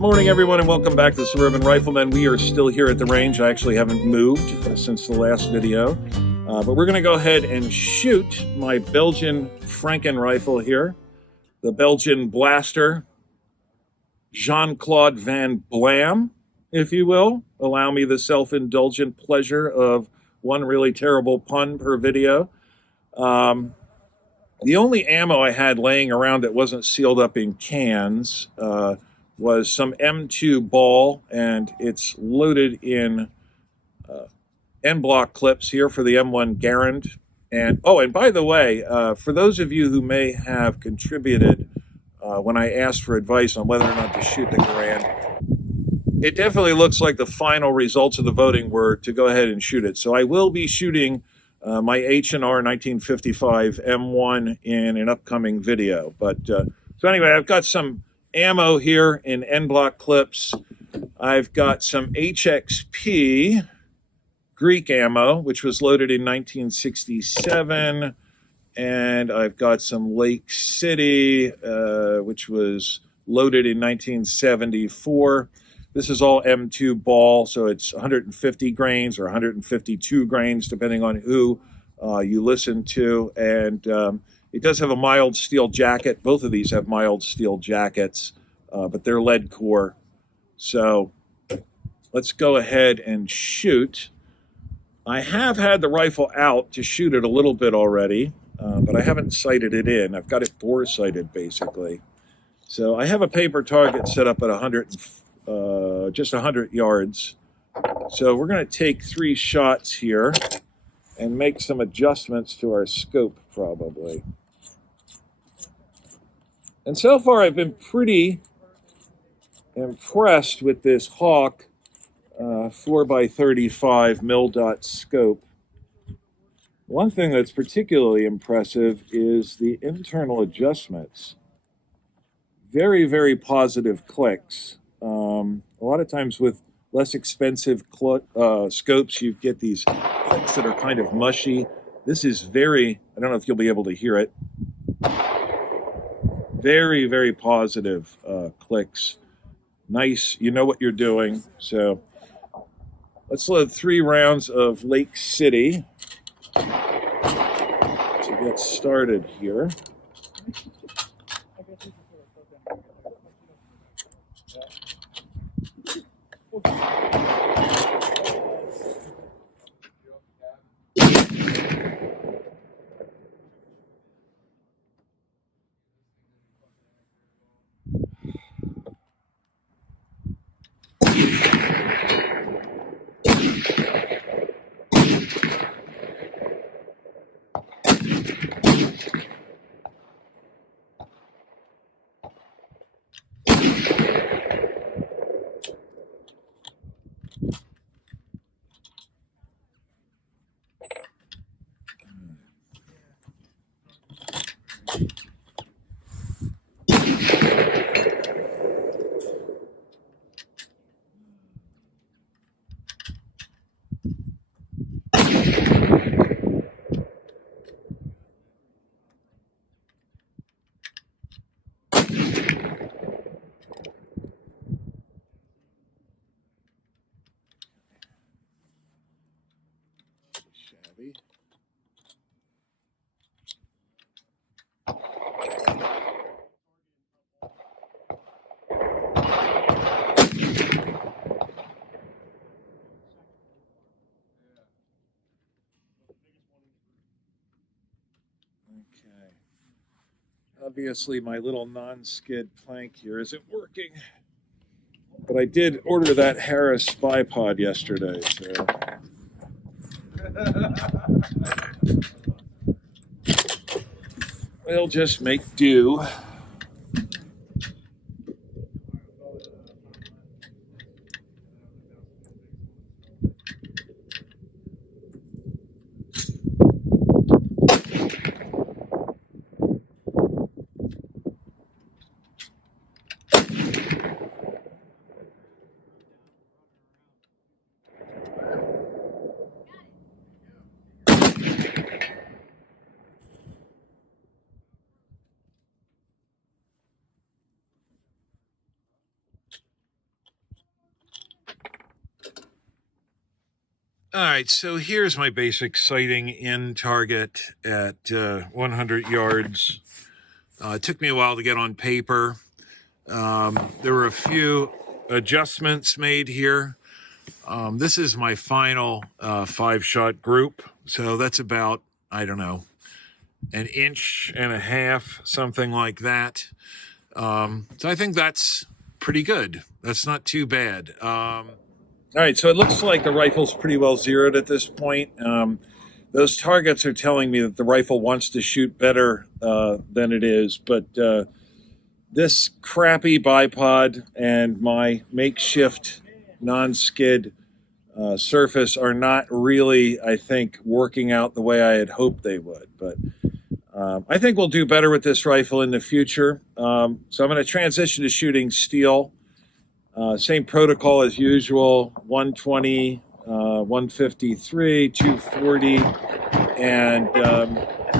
morning, everyone, and welcome back to Suburban Rifleman. We are still here at the range. I actually haven't moved since the last video, but we're going to go ahead and shoot my Belgian Franken rifle here, the Belgian blaster, Jean-Claude Van Blam, if you will. Allow me the self-indulgent pleasure of one really terrible pun per video. The only ammo I had laying around that wasn't sealed up in cans was some M2 ball, and it's loaded in N-block clips here for the M1 Garand. And and by the way, for those of you who may have contributed when I asked for advice on whether or not to shoot the Garand, it definitely looks like the final results of the voting were to go ahead and shoot it. So I will be shooting my H&R 1955 M1 in an upcoming video. But so anyway, I've got some ammo here in N-block clips. I've got some HXP Greek ammo, which was loaded in 1967. And I've got some Lake City, which was loaded in 1974. This is all M2 ball, so it's 150 grains or 152 grains, depending on who you listen to. And it does have a mild steel jacket. Both of these have mild steel jackets, but they're lead core. So let's go ahead and shoot. I have had the rifle out to shoot it a little bit already, but I haven't sighted it in. I've got it bore sighted, basically. So I have a paper target set up at just 100 yards. So we're going to take 3 shots here and make some adjustments to our scope, probably. And so far, I've been pretty impressed with this Hawk 4x35 mil-dot scope. One thing that's particularly impressive is the internal adjustments. Very, very positive clicks. A lot of times with less expensive scopes, you get these clicks that are kind of mushy. This is very, I don't know if you'll be able to hear it, very, very positive clicks. Nice, you know what you're doing. So let's load 3 rounds of Lake City to get started here. Shabby. Okay. Obviously, my little non-skid plank here isn't working, but I did order that Harris Spy Pod yesterday, so we'll just make do. All right, so here's my basic sighting in target at 100 yards. It took me a while to get on paper. There were a few adjustments made here. This is my final 5-shot group, so that's about, I don't know, 1.5 inches, something like that. So I think that's pretty good. That's not too bad. All right, so it looks like the rifle's pretty well zeroed at this point. Those targets are telling me that the rifle wants to shoot better than it is, but this crappy bipod and my makeshift non-skid surface are not really, I think, working out the way I had hoped they would. But I think we'll do better with this rifle in the future. So I'm going to transition to shooting steel. Same protocol as usual, 120, 153, 240, and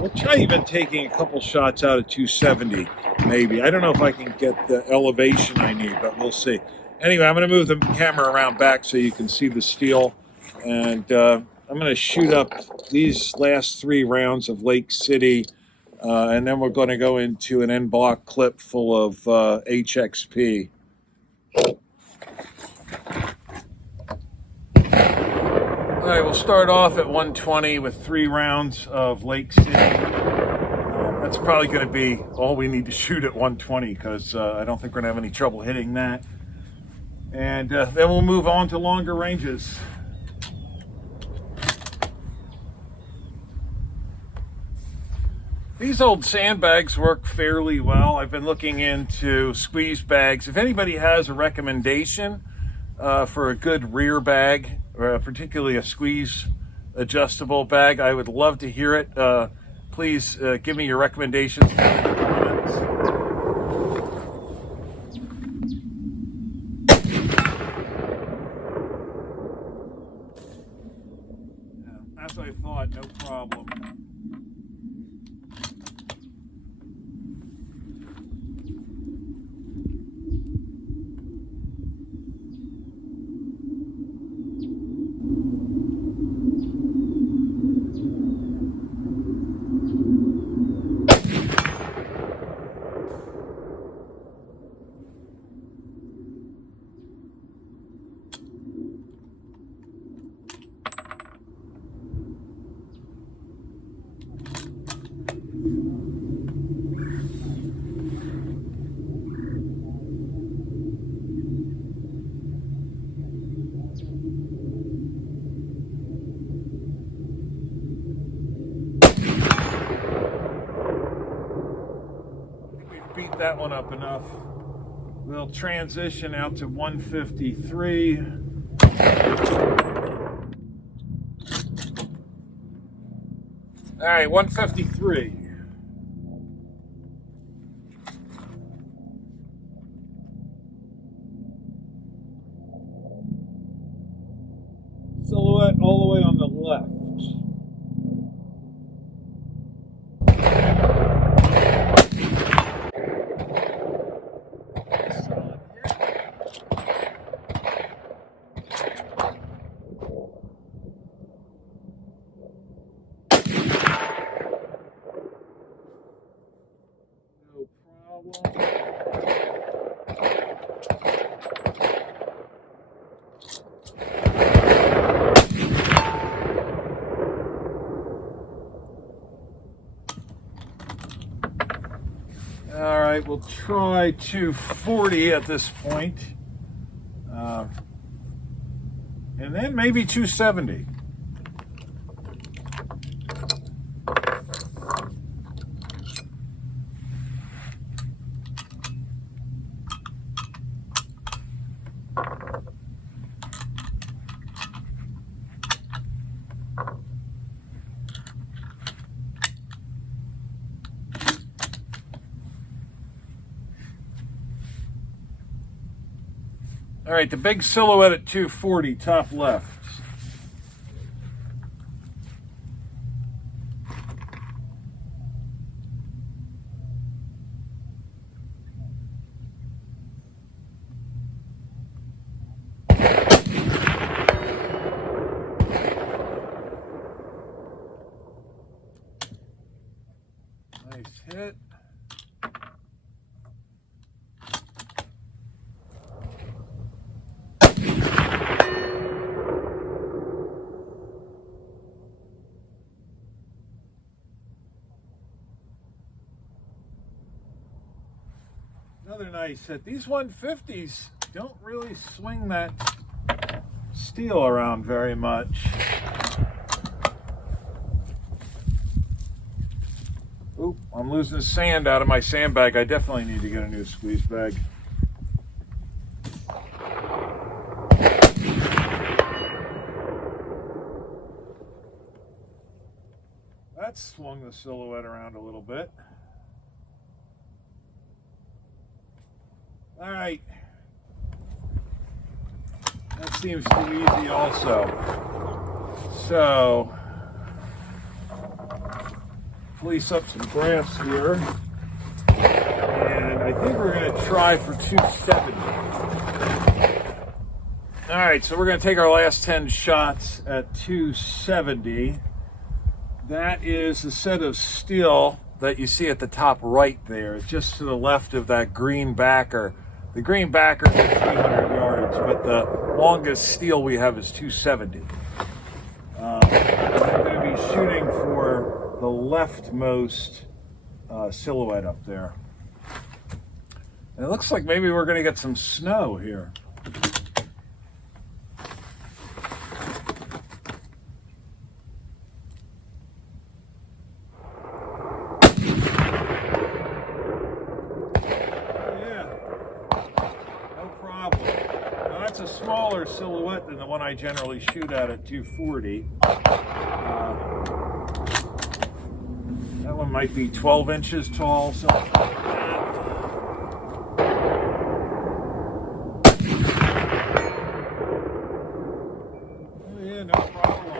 we'll try even taking a couple shots out of 270, maybe. I don't know if I can get the elevation I need, but we'll see. Anyway, I'm going to move the camera around back so you can see the steel, and I'm going to shoot up these last 3 rounds of Lake City, and then we're going to go into an en bloc clip full of HXP. All right, we'll start off at 120 with 3 rounds of Lake City. That's probably going to be all we need to shoot at 120 because I don't think we're going to have any trouble hitting that. And then we'll move on to longer ranges. These old sandbags work fairly well. I've been looking into squeeze bags. If anybody has a recommendation for a good rear bag, or particularly a squeeze adjustable bag, I would love to hear it. Please give me your recommendations in the comments. As I thought, no problem. Beat that one up enough. We'll transition out to 153. All right, 153. Silhouette all the way on the left. All right, we'll try 240 at this point. And then maybe 270. All right, the big silhouette at 240, top left. Nice hit. Another nice hit. These 150s don't really swing that steel around very much. Oop, I'm losing sand out of my sandbag. I definitely need to get a new squeeze bag. That swung the silhouette around a little bit. All right. That seems too easy also. So, fleece up some grass here. And I think we're going to try for 270. All right, so we're going to take our last 10 shots at 270. That is a set of steel that you see at the top right there. It's just to the left of that green backer. The green backer is at 300 yards, but the longest steel we have is 270. I'm going to be shooting for the leftmost silhouette up there. And it looks like maybe we're going to get some snow here. That's a smaller silhouette than the one I generally shoot at 240. That one might be 12 inches tall, something like that. Oh yeah, no problem.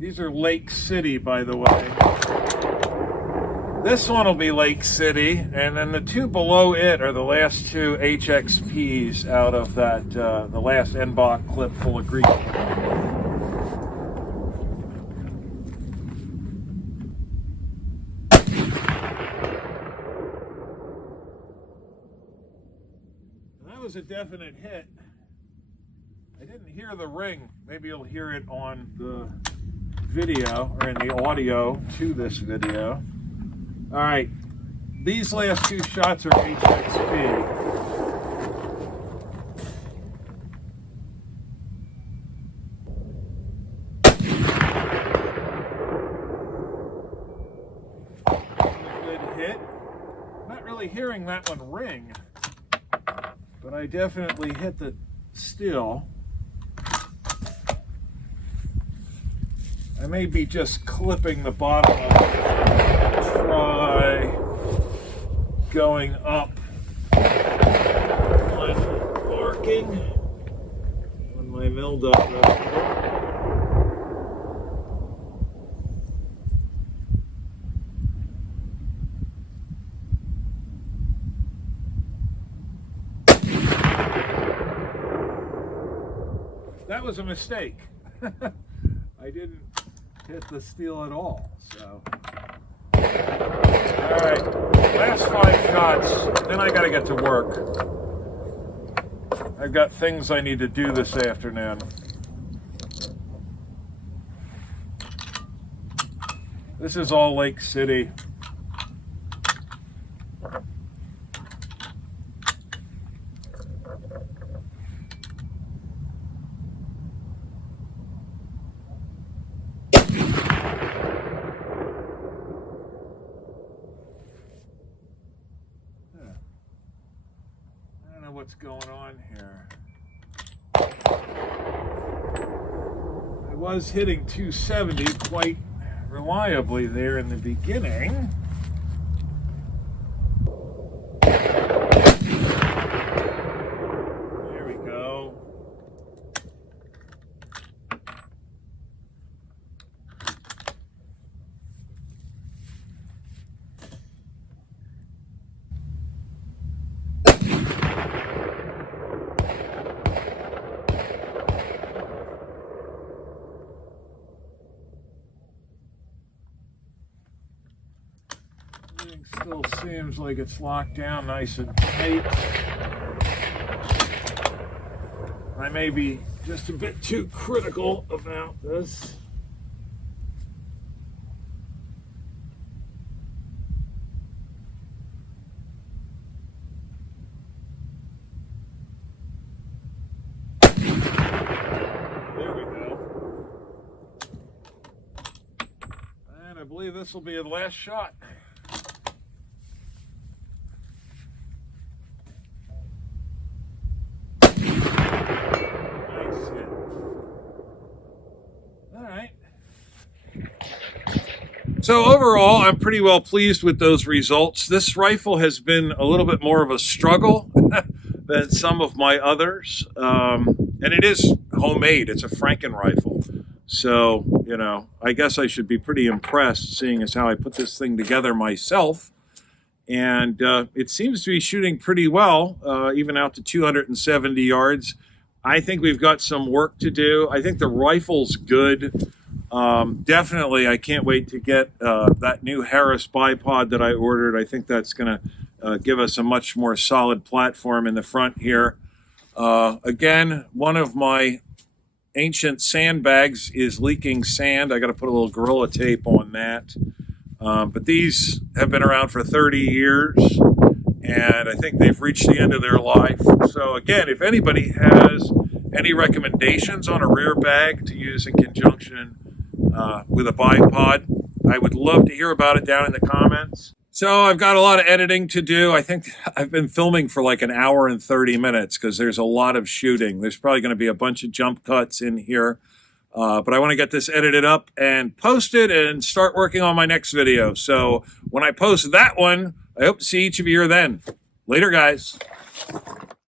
These are Lake City, by the way. This one will be Lake City, and then the two below it are the last two HXPs out of that, the last en-bloc clip full of grease. That was a definite hit. I didn't hear the ring. Maybe you'll hear it on the video, or in the audio to this video. All right, these last two shots are HXP. Good hit. Not really hearing that one ring, but I definitely hit the steel. I may be just clipping the bottom of it. Try going up on marking on my milled up reservoir. That was a mistake. I didn't hit the steel at all, so. All right, last 5 shots, then I got to get to work. I've got things I need to do this afternoon. This is all Lake City. What's going on here? I was hitting 270 quite reliably there in the beginning. There we go. Still seems like it's locked down nice and tight. I may be just a bit too critical about this. There we go. And I believe this will be the last shot. So overall, I'm pretty well pleased with those results. This rifle has been a little bit more of a struggle than some of my others. And it is homemade. It's a Franken rifle. So, you know, I guess I should be pretty impressed seeing as how I put this thing together myself. And it seems to be shooting pretty well, even out to 270 yards. I think we've got some work to do. I think the rifle's good. Definitely, I can't wait to get that new Harris bipod that I ordered. I think that's going to give us a much more solid platform in the front here. Again, one of my ancient sandbags is leaking sand. I got to put a little Gorilla Tape on that. But these have been around for 30 years, and I think they've reached the end of their life. So again, if anybody has any recommendations on a rear bag to use in conjunction with a bipod, I would love to hear about it down in the comments. So I've got a lot of editing to do. I think I've been filming for like an hour and 30 minutes because there's a lot of shooting. There's probably going to be a bunch of jump cuts in here. But I want to get this edited up and posted and start working on my next video. So when I post that one, I hope to see each of you then. Later, guys.